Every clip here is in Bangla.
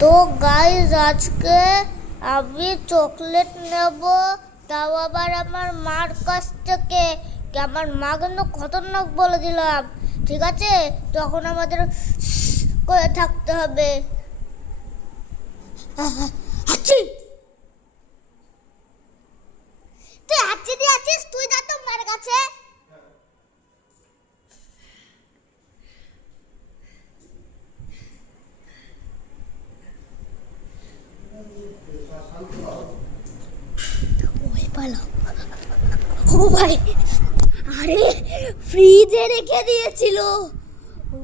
তো গাইজ আজকে আমি চকলেট নেব, তাও আবার আমার মার কাছ থেকে। আমার মা কিন্তু খতরনাক বলে দিলাম, ঠিক আছে? তখন আমাদের করে থাকতে হবে। তুই হাঁচি দিয়ে আছিস, তুই যা তো মার কাছে। ও ভাই, আরে ফ্রিজে রেখে দিয়েছিল। ও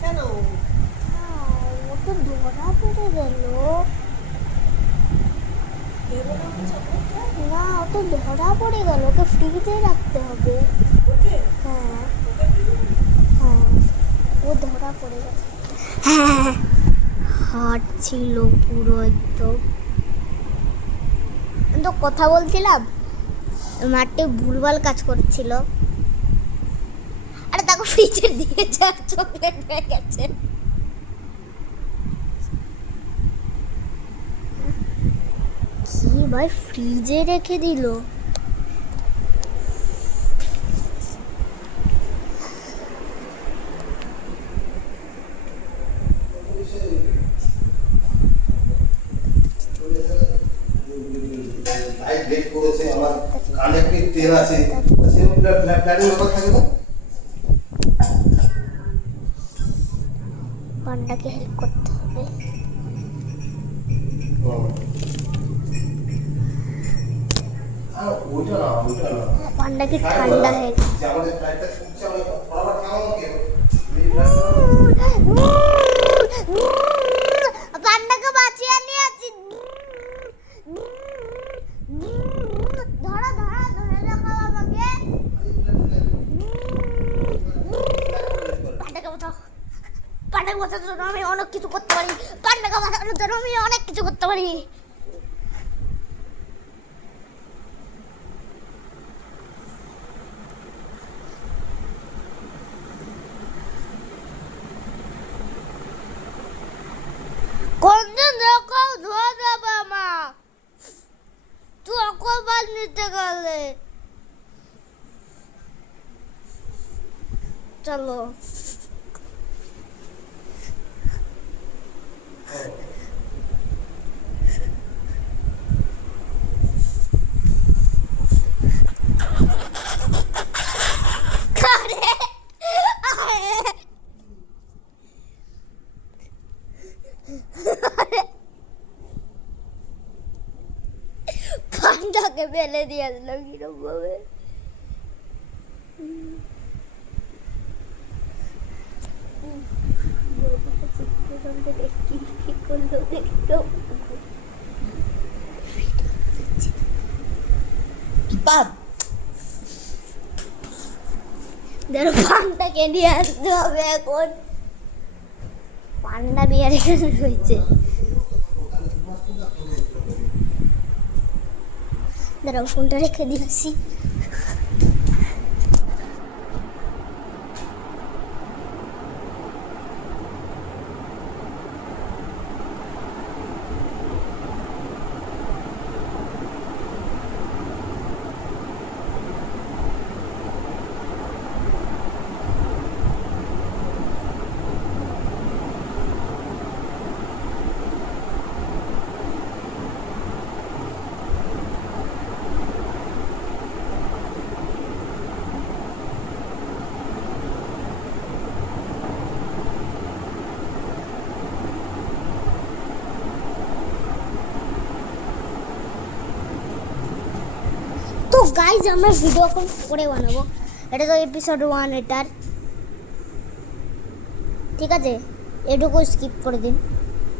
কেন ও তো ধরা পড়ে গেল। না, ও তো ধরা পড়ে গেল, ওকে ফ্রিজে রাখতে হবে। হ্যাঁ হ্যাঁ, ও ধরা পড়ে গেছে। হ্যাঁ, হাট ছিল পুরো একদম। আমি তো কথা বলছিলাম, মাঠে ভুলভাল কাজ করছিল। আরে তাকে ফ্রিজে দিয়ে যার চকলেট হয়ে গেছে। কি ভাই, ফ্রিজে রেখে দিল। পান্ডাকে হেল্প করতে হবে। পান্ডাকে ঠান্ডা হয়ে পান্ডাকে বাঁচিয়ে নিয়েছি। ধরো ধরো, ধরে রাখো আমাকে। পান্ডাকে বাঁচাও। পান্ডাকে বাঁচানোর জন্য আমি অনেক কিছু করতে পারি। পান্ডাকে বাঁচানোর জন্য আমি অনেক কিছু করতে পারি। কোনদিন দেখো ধোয়া যাবে মা, তুই অকবার নিতে গেলে। চলো পান্ডাকে ফেলে দিয়ে আসলো কিরকম ভাবে। পান্ডাকে নিয়ে আসতে হবে এখন। পান্ডা বিয়ার এখানে রয়েছে। দাঁড়াও, ফোনটা রেখে দিয়েছি। তো গাইজ, আমরা ভিডিও এখন করে বানাবো। এটা তো এপিসোড 1 এটার, ঠিক আছে? এটুকু স্কিপ করে দিন।